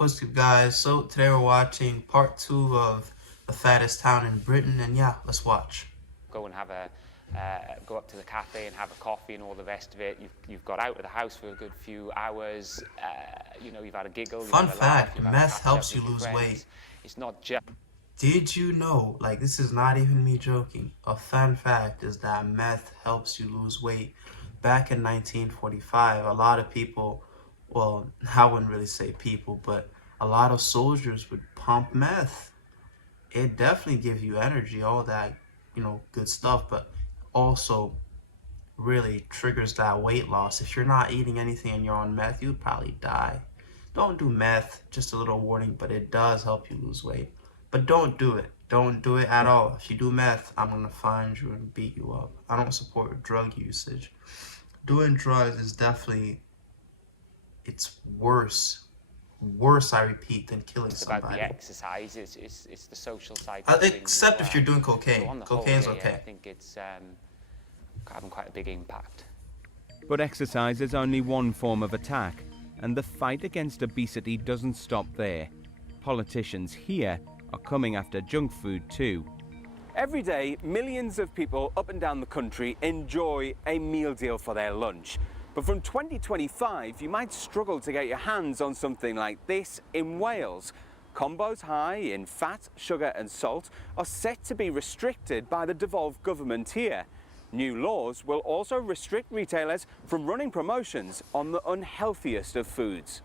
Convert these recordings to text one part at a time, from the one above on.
What's good, guys? So today we're watching part 2 of the fattest town in Britain, and yeah, let's watch. Go and have go up to the cafe and have a coffee and all the rest of it. You've got out of the house for a good few hours. You know, you've had a giggle. Fun you've had a laugh, fact, you've had a meth catch helps up you with your lose friends. weight. It's not just. Did you know, like, this is not even me joking, a fun fact is that meth helps you lose weight. Back in 1945, a lot of people, well, I wouldn't really say people, but a lot of soldiers would pump meth. It definitely gives you energy, all that, good stuff, but also really triggers that weight loss. If you're not eating anything and you're on meth, you'd probably die. Don't do meth, just a little warning, but it does help you lose weight. But don't do it. Don't do it at all. If you do meth, I'm gonna find you and beat you up. I don't support drug usage. Doing drugs is definitely, it's worse. Worse, I repeat, than killing It's about somebody. the exercise. It's the social side. Except if you're doing cocaine. So Cocaine's whole, okay. I think it's having quite a big impact. But exercise is only one form of attack, and the fight against obesity doesn't stop there. Politicians here are coming after junk food too. Every day, millions of people up and down the country enjoy a meal deal for their lunch. But from 2025, you might struggle to get your hands on something like this in Wales. Combos high in fat, sugar and salt are set to be restricted by the devolved government here. New laws will also restrict retailers from running promotions on the unhealthiest of foods.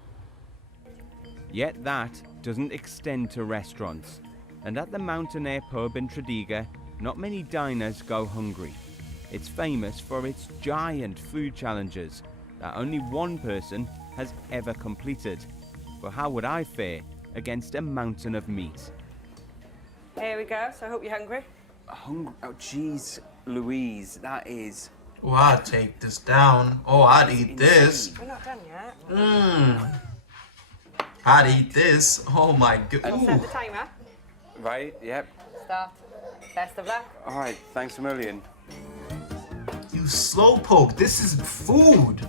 Yet that doesn't extend to restaurants. And at the Mountain Air pub in Tredegar, not many diners go hungry. It's famous for its giant food challenges that only one person has ever completed. But how would I fare against a mountain of meat? Here we go, so I hope you're hungry. Hungry? Oh, jeez, Louise, that is... Oh, I'd take this down. Oh, I'd eat this. We're not done yet. I'd eat this. Oh my Set the god. timer. Right, yep. Start. Best of luck. All right, thanks a million. You slowpoke. This is food.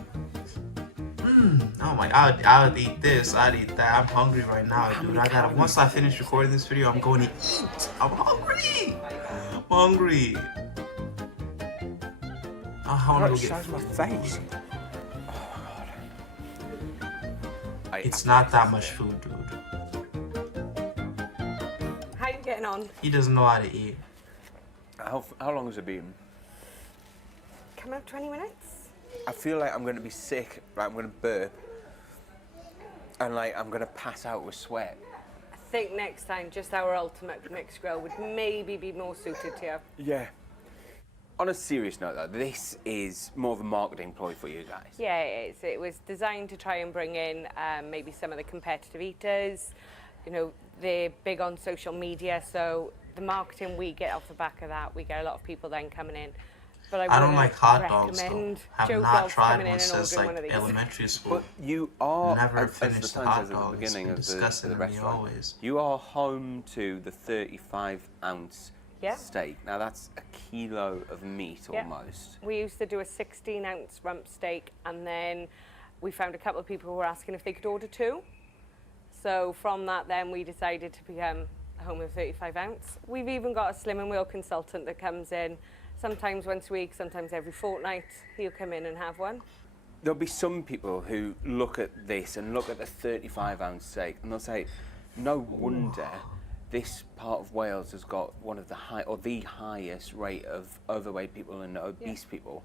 Oh my god. I would eat this. I'd eat that. I'm hungry right now, dude. Once I finish recording this video, I'm going to eat. I'm hungry. I'm hungry. I want to go get my face. It's not that much food, dude. How you getting on? He doesn't know how to eat. How long has it been? Come up 20 minutes? I feel like I'm going to be sick, like I'm going to burp, and like I'm going to pass out with sweat. I think next time just our ultimate mixed grill would maybe be more suited to you. Yeah. On a serious note though, this is more of a marketing ploy for you guys. Yeah, it is. It was designed to try and bring in maybe some of the competitive eaters. You know, they're big on social media, so the marketing we get off the back of that, we get a lot of people then coming in. But I don't like hot dogs, though. recommend Have Joe not Bloggs tried coming in one and since ordering one of like these. elementary school. But you are, Never as the finished the sign hot says at the dog. It's beginning been of disgusting the to me restaurant, always. you are home to the 35-ounce Yeah. steak. Now that's a kilo of meat Yeah. almost. We used to do a 16-ounce rump steak, and then we found a couple of people who were asking if they could order 2. So from that, then we decided to become a home of 35-ounce. We've even got a slim and wheel consultant that comes in, sometimes once a week, sometimes every fortnight. He'll come in and have one. There'll be some people who look at this and look at the 35-ounce steak and they'll say, no wonder this part of Wales has got one of the the highest rate of overweight people and obese people.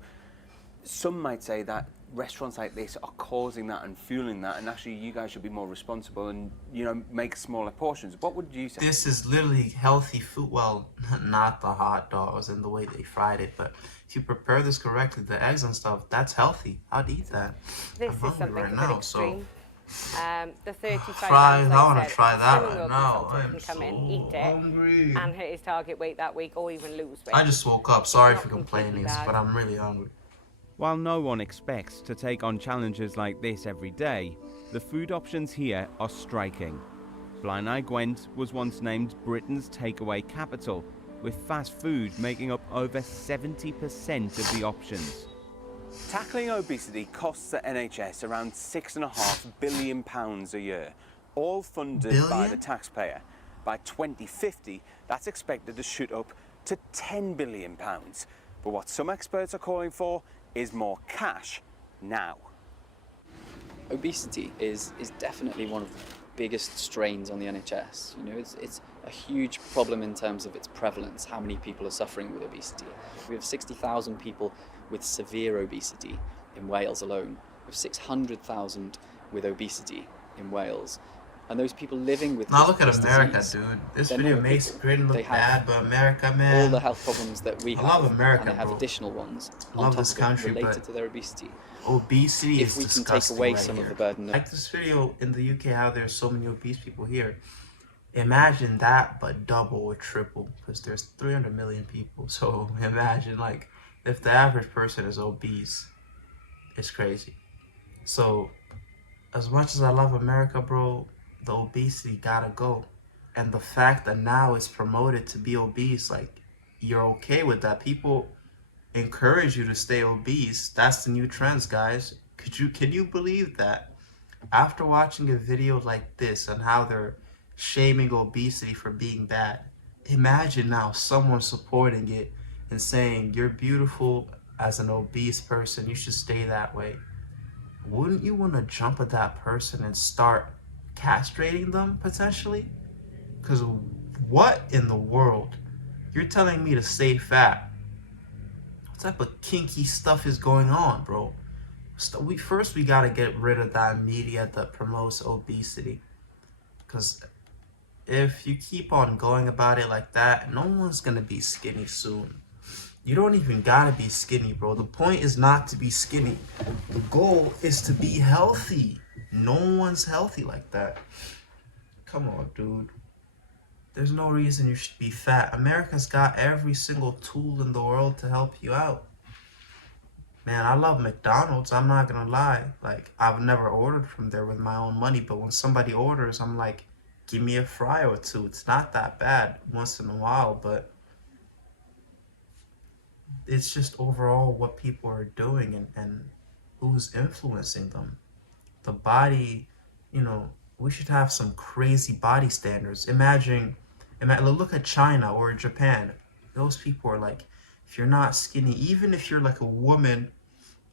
Some might say that restaurants like this are causing that and fueling that, and actually you guys should be more responsible and, you know, make smaller portions. What would you say? This is literally healthy food. Well, not the hot dogs and the way they fried it, but if you prepare this correctly, the eggs and stuff, that's healthy. I'd eat that. This I'm is hungry something right a bit now, extreme. The 35 I ounce, want like I to said, try that slim and right wheel now. consultant I'm can so come in, eat it, hungry. and hit his target weight that week, or even lose weight. I just woke up. Sorry It's for not completely complaining, bad. but I'm really hungry. While no one expects to take on challenges like this every day, the food options here are striking. Blaen y Gwent was once named Britain's takeaway capital, with fast food making up over 70% of the options. Tackling obesity costs the NHS around £6.5 billion a year. all funded by Billion? the taxpayer. By 2050, that's expected to shoot up to £10 billion. But what some experts are calling for is more cash now. Obesity is definitely one of the biggest strains on the NHS. You know, it's a huge problem in terms of its prevalence, how many people are suffering with obesity. We have 60,000 people with severe obesity in Wales alone. We have 600,000 with obesity in Wales. And those people living with Now look at this America, disease, dude. This they're video normal makes people. Britain They look have bad, but America, man. all the health problems that we I have, love America, and they have bro. additional ones Love on top this of it country, related but to their obesity. obesity If is we can take disgusting away right some here. of the burden of Like this video in the UK, how there's so many obese people here. Imagine that, but double or triple, because there's 300 million people. So imagine, like, if the average person is obese, it's crazy. So, as much as I love America, bro, the obesity gotta go. And the fact that now it's promoted to be obese, like, you're okay with that. People encourage you to stay obese. That's the new trends, guys. Can you believe that? After watching a video like this on how they're shaming obesity for being bad, imagine now someone supporting it and saying you're beautiful as an obese person, you should stay that way. Wouldn't you want to jump at that person and start castrating them potentially? Because what in the world? You're telling me to stay fat. What type of kinky stuff is going on, bro? We gotta get rid of that media that promotes obesity. Because if you keep on going about it like that, no one's gonna be skinny soon. You don't even gotta be skinny, bro. The point is not to be skinny. The goal is to be healthy. No one's healthy like that. Come on, dude. There's no reason you should be fat. America's got every single tool in the world to help you out. Man, I love McDonald's, I'm not gonna lie. Like, I've never ordered from there with my own money, but when somebody orders, I'm like, give me a fry or two. It's not that bad once in a while, but it's just overall what people are doing and who's influencing them. The body, we should have some crazy body standards. Imagine look at China or Japan. Those people are like, if you're not skinny, even if you're like a woman,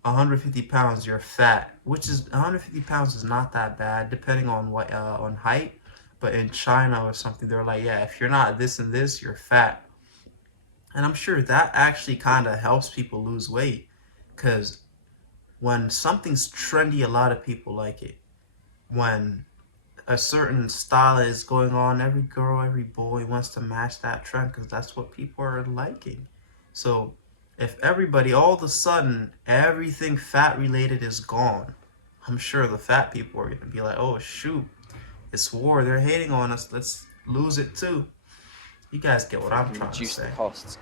150 pounds, you're fat. Which is 150 pounds is not that bad, depending on what on height. But in China or something, they're like, yeah, if you're not this and this, you're fat. And I'm sure that actually kind of helps people lose weight, because when something's trendy, a lot of people like it. When a certain style is going on, every girl, every boy wants to match that trend because that's what people are liking. So if everybody, all of a sudden, everything fat related is gone, I'm sure the fat people are going to be like, oh shoot, it's war, they're hating on us, let's lose it too. You guys get what I'm trying to reduce say. the costs.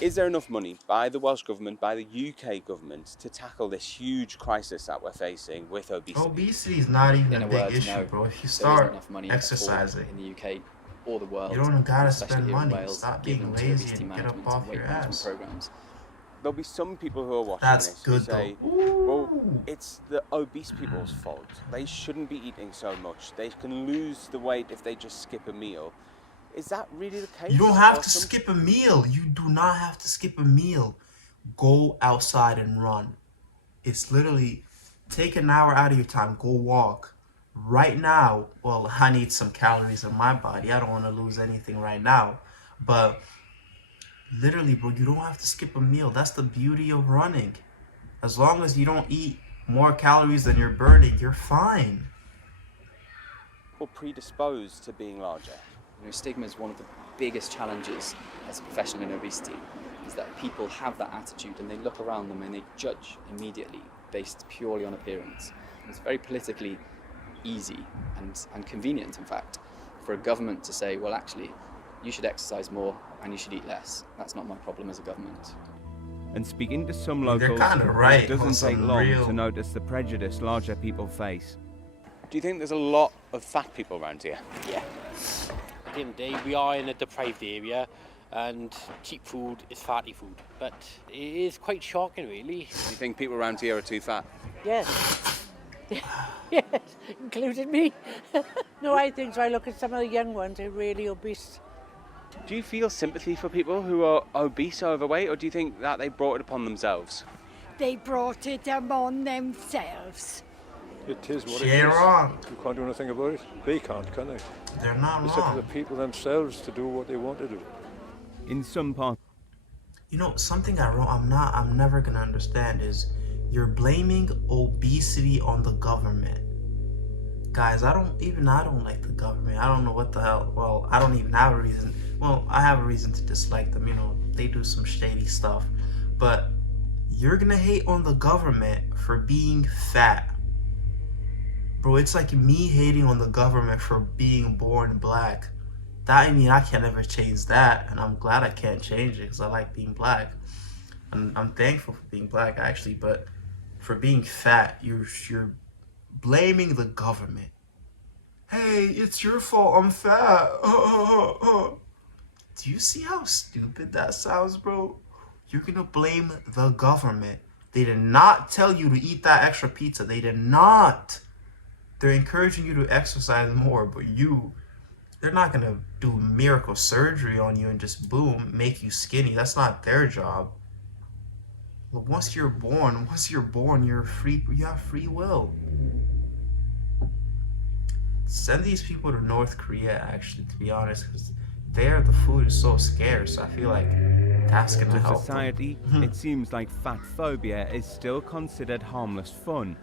Is there enough money by the Welsh Government, by the UK Government, to tackle this huge crisis that we're facing with obesity? Obesity is not even In a a big word, issue, no. bro. If you There isn't start enough money at all exercising, in the UK or the world. you don't gotta especially spend here in money. Wales, Stop given being to lazy obesity and get up management off and weight your management ass. programs. There'll be some people who are watching That's this who good say, though. well, it's the obese people's fault. They shouldn't be eating so much. They can lose the weight if they just skip a meal. Is that really the case? You don't have Or to some- skip a meal. You do not have to skip a meal. Go outside and run. It's literally take an hour out of your time. Go walk. Right now, well, I need some calories in my body. I don't want to lose anything right now. But literally, bro, you don't have to skip a meal. That's the beauty of running. As long as you don't eat more calories than you're burning, you're fine. Or predisposed to being larger? You know, stigma is one of the biggest challenges as a professional in obesity, is that people have that attitude and they look around them and they judge immediately based purely on appearance. And it's very politically easy and convenient, in fact, for a government to say, well, actually, you should exercise more and you should eat less. That's not my problem as a government. And speaking to some They're locals, kinda right it on doesn't take some long real- to notice the prejudice larger people face. Do you think there's a lot of fat people around here? Yeah. At the end of the day, we are in a deprived area and cheap food is fatty food. But it is quite shocking, really. Do you think people around here are too fat? Yes. Yes, including me. No, I think so. I look at some of the young ones, they're really obese. Do you feel sympathy for people who are obese or overweight, or do you think that they brought it upon themselves? They brought it upon themselves. It is what She it ain't is. wrong. You can't do anything about it. They can't, can they? They're not It's up to wrong. the people themselves to do what they want to do. In some parts, You know, something I'm never gonna understand is you're blaming obesity on the government. Guys, I don't like the government. I don't know what the hell. Well, I don't even have a reason. Well, I have a reason to dislike them. You know, they do some shady stuff. But you're gonna hate on the government for being fat. Bro, it's like me hating on the government for being born black. That, I mean, I can't ever change that, and I'm glad I can't change it because I like being black. And I'm thankful for being black, actually, but for being fat, you're blaming the government. Hey, it's your fault, I'm fat. Do you see how stupid that sounds, bro? You're gonna blame the government. They did not tell you to eat that extra pizza. They did not. They're encouraging you to exercise more, but they're not gonna do miracle surgery on you and just boom, make you skinny. That's not their job. But once you're born, you have free will. Send these people to North Korea, actually, to be honest, because there the food is so scarce. I feel like that's gonna to help society, it seems like fat phobia is still considered harmless fun,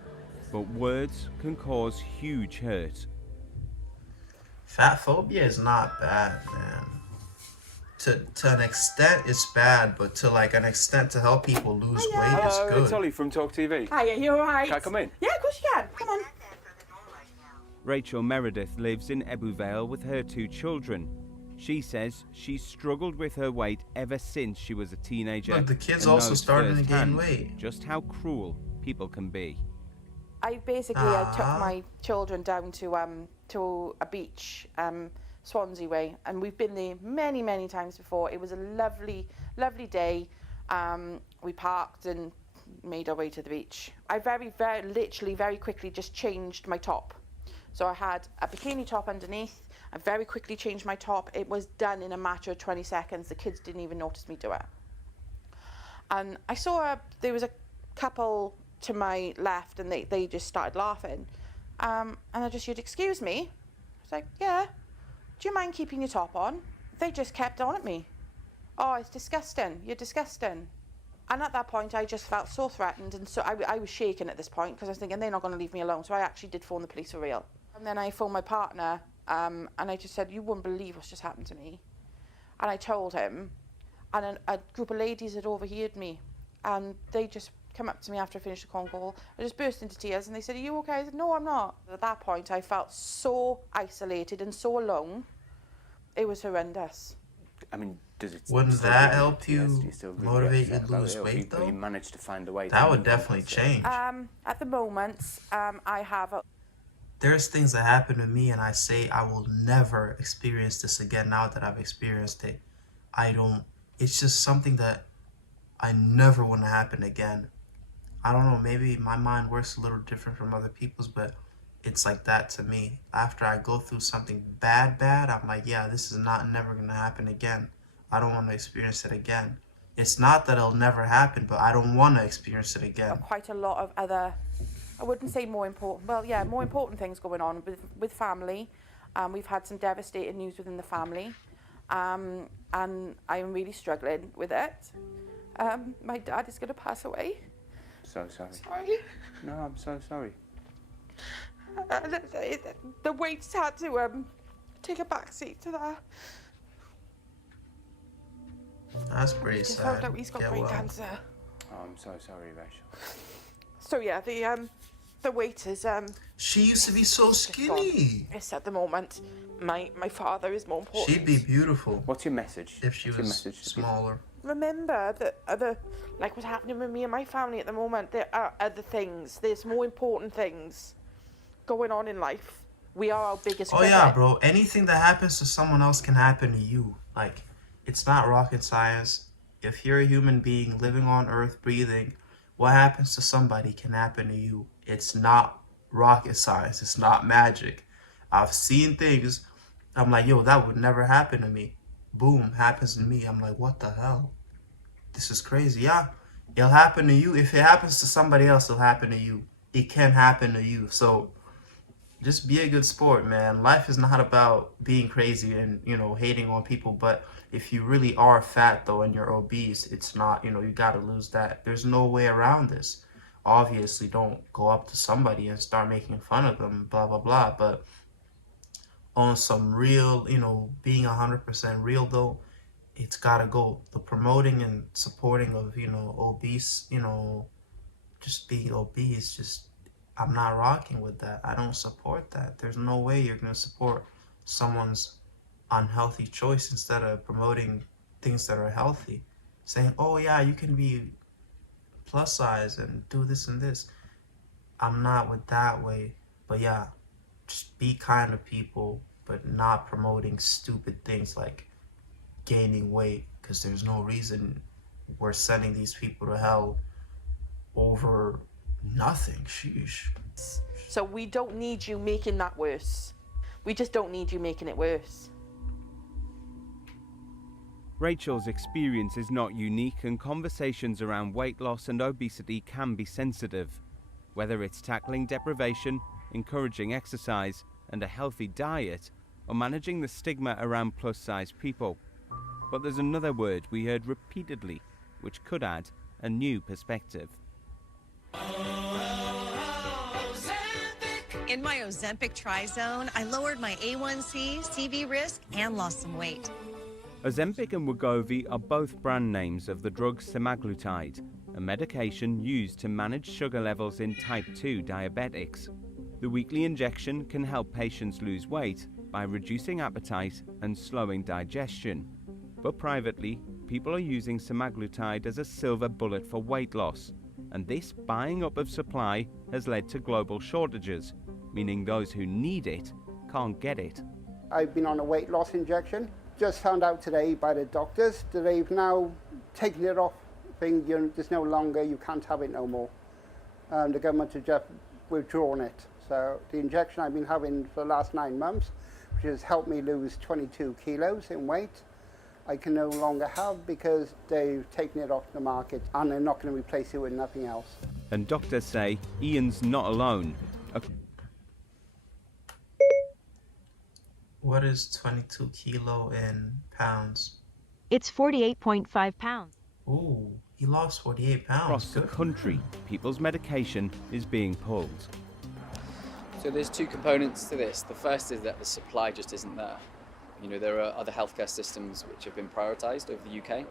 but words can cause huge hurt. Fat phobia is not bad, man. To an extent, it's bad, but to like an extent to help people lose weight is Hello, good. it's Ollie from Talk TV. Hi, are you alright? Can I come in? Yeah, of course you can. Come on. Rachel Meredith lives in Ebbw Vale with her 2 children. She says she's struggled with her weight ever since she was a teenager. Look, the kids and also knows starting to gain firsthand weight. just how cruel people can be. I took my children down to a beach, Swansea way, and we've been there many, many times before. It was a lovely, lovely day. We parked and made our way to the beach. I literally very quickly just changed my top. So I had a bikini top underneath. I very quickly changed my top. It was done in a matter of 20 seconds. The kids didn't even notice me do it. And I saw there was a couple to my left, and they just started laughing. And I just said, "Excuse me?" I was like, "Yeah. Do you mind keeping your top on?" They just kept on at me. "Oh, it's disgusting. You're disgusting." And at that point, I just felt so threatened, and so I was shaking at this point because I was thinking they're not going to leave me alone. So I actually did phone the police for real. And then I phoned my partner, and I just said, "You wouldn't believe what's just happened to me." And I told him, and a group of ladies had overheard me, and they just come up to me after I finished the phone call. I just burst into tears, and they said, "Are you okay?" I said, "No, I'm not." At that point, I felt so isolated and so alone. It was horrendous. I mean, does it? Wouldn't that help you motivate you to lose weight, though? You managed to find a way. That would definitely change. At the moment, I have There's things that happen to me, and I say I will never experience this again. Now that I've experienced it, it's just something that I never want to happen again. I don't know, maybe my mind works a little different from other people's, but it's like that to me. After I go through something bad, I'm like, yeah, this is never gonna happen again. I don't want to experience it again. It's not that it'll never happen, but I don't want to experience it again. quite a lot of other, I wouldn't say more important, well, yeah, more important things going on with family. We've had some devastating news within the family, and I'm really struggling with it. My dad is going to pass away. So sorry. Sorry. No, I'm so sorry. The weight's had to take a back seat to that. That's pretty Just sad. found out he's got Get brain well. cancer. Oh, I'm so sorry, Rachel. So yeah, the weight is She used to be so skinny. Yes, at the moment, my father is more important. She'd be beautiful What's your message? if she What's your was message to smaller. Remember that like what's happening with me and my family at the moment, there are other things. There's more important things going on in life. We are our biggest Oh yeah, critic. bro. Anything that happens to someone else can happen to you. Like, it's not rocket science. If you're a human being living on Earth, breathing, what happens to somebody can happen to you. It's not rocket science. It's not magic. I've seen things. I'm like, yo, that would never happen to me. Boom, happens to me. I'm like, what the hell? This is crazy. Yeah, it'll happen to you. If it happens to somebody else, it'll happen to you. It can happen to you. So just be a good sport, man. Life is not about being crazy and, hating on people. But if you really are fat, though, and you're obese, it's not, you got to lose that. There's no way around this. Obviously, don't go up to somebody and start making fun of them, blah, blah, blah. But on some real, being 100% real, though, it's got to go. The promoting and supporting of, obese, just being obese, just I'm not rocking with that. I don't support that. There's no way you're going to support someone's unhealthy choice instead of promoting things that are healthy. Saying, oh, yeah, you can be plus size and do this and this. I'm not with that way. But yeah, just be kind to people, but not promoting stupid things like gaining weight, because there's no reason we're sending these people to hell over nothing. Sheesh. So we don't need you making that worse. We just don't need you making it worse. Rachel's experience is not unique, and conversations around weight loss and obesity can be sensitive. Whether it's tackling deprivation, encouraging exercise and a healthy diet, or managing the stigma around plus-size people. But there's another word we heard repeatedly, which could add a new perspective. In my Ozempic Tri-Zone, I lowered my A1C, CV risk, and lost some weight. Ozempic and Wegovy are both brand names of the drug semaglutide, a medication used to manage sugar levels in type 2 diabetics. The weekly injection can help patients lose weight by reducing appetite and slowing digestion. But privately, people are using semaglutide as a silver bullet for weight loss, and this buying up of supply has led to global shortages, meaning those who need it can't get it. I've been on a weight loss injection. Just found out today by the doctors that they've now taken it off, saying there's no longer, you can't have it no more. The government has just withdrawn it. So the injection I've been having for the last 9 months, which has helped me lose 22 kilos in weight, I can no longer have because they've taken it off the market and they're not going to replace it with nothing else. And doctors say Ian's not alone. What is 22 kilo in pounds? It's 48.5 pounds. Ooh, he lost 48 pounds. Across the country, people's medication is being pulled. So there's two components to this. The first is that the supply just isn't there. There are other healthcare systems which have been prioritised over the UK,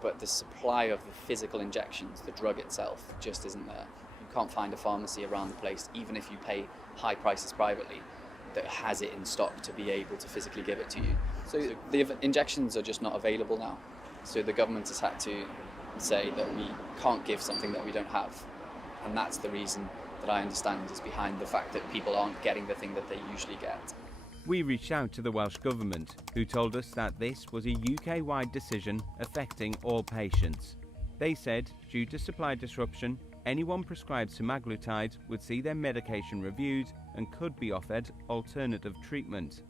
but the supply of the physical injections, the drug itself, just isn't there. You can't find a pharmacy around the place, even if you pay high prices privately, that has it in stock to be able to physically give it to you. So the injections are just not available now. So the government has had to say that we can't give something that we don't have. And that's the reason that I understand is behind the fact that people aren't getting the thing that they usually get. We reached out to the Welsh Government, who told us that this was a UK-wide decision affecting all patients. They said, due to supply disruption, anyone prescribed semaglutide would see their medication reviewed and could be offered alternative treatment.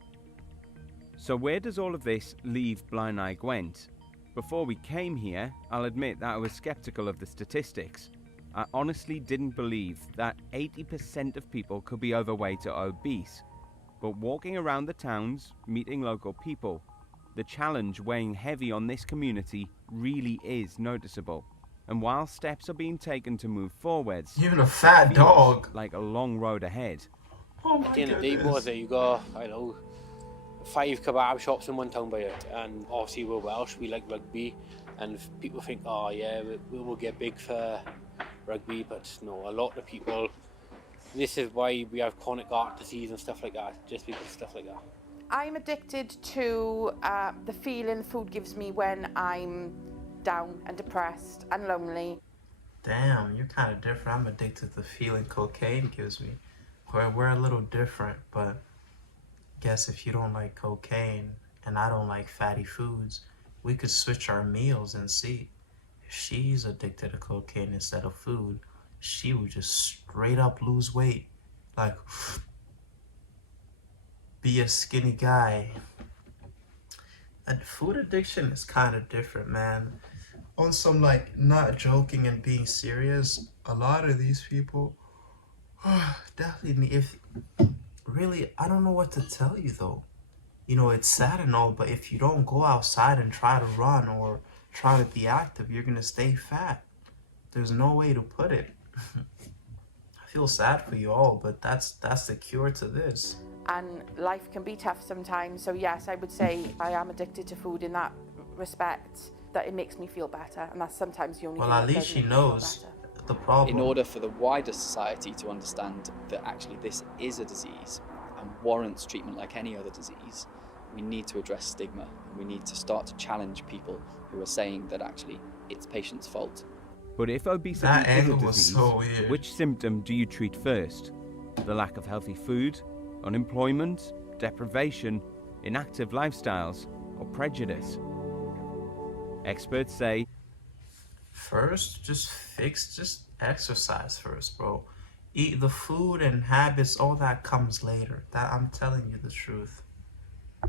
So where does all of this leave Blind Eye Gwent? Before we came here, I'll admit that I was skeptical of the statistics. I honestly didn't believe that 80% of people could be overweight or obese. But walking around the towns, meeting local people, the challenge weighing heavy on this community really is noticeable. And while steps are being taken to move forwards, even a fat dog, like a long road ahead. At the end of the day, was you got, 5 kebab shops in one town by it, and obviously we're Welsh, we like rugby, and if people think, oh yeah, we will get big for rugby, but no, a lot of people, this is why we have chronic heart disease and stuff like that, just because of stuff like that. I'm addicted to the feeling food gives me when I'm down and depressed and lonely. Damn, you're kind of different. I'm addicted to the feeling cocaine gives me. We're a little different, but guess if you don't like cocaine and I don't like fatty foods, we could switch our meals and see. If she's addicted to cocaine instead of food, she would just straight up lose weight like be a skinny guy. And food addiction is kind of different, man. On some like not joking and being serious, a lot of these people definitely if really I don't know what to tell you though. You know, it's sad and all, but if you don't go outside and try to run or try to be active, you're gonna stay fat. There's no way to put it. I feel sad for you all, but that's the cure to this. And life can be tough sometimes. So yes, I would say I am addicted to food in that respect, that it makes me feel better. And that's sometimes the only Well, thing at that least does she make me feel knows better. the problem. In order for the wider society to understand that actually this is a disease and warrants treatment like any other disease, we need to address stigma. We need to start to challenge people who are saying that actually it's patients' fault. But if obesity That is a angle was disease, so weird. which symptom do you treat first? The lack of healthy food, unemployment, deprivation, inactive lifestyles, or prejudice? Experts say First, just exercise first, bro. Eat the food and habits, all that comes later. That I'm telling you the truth.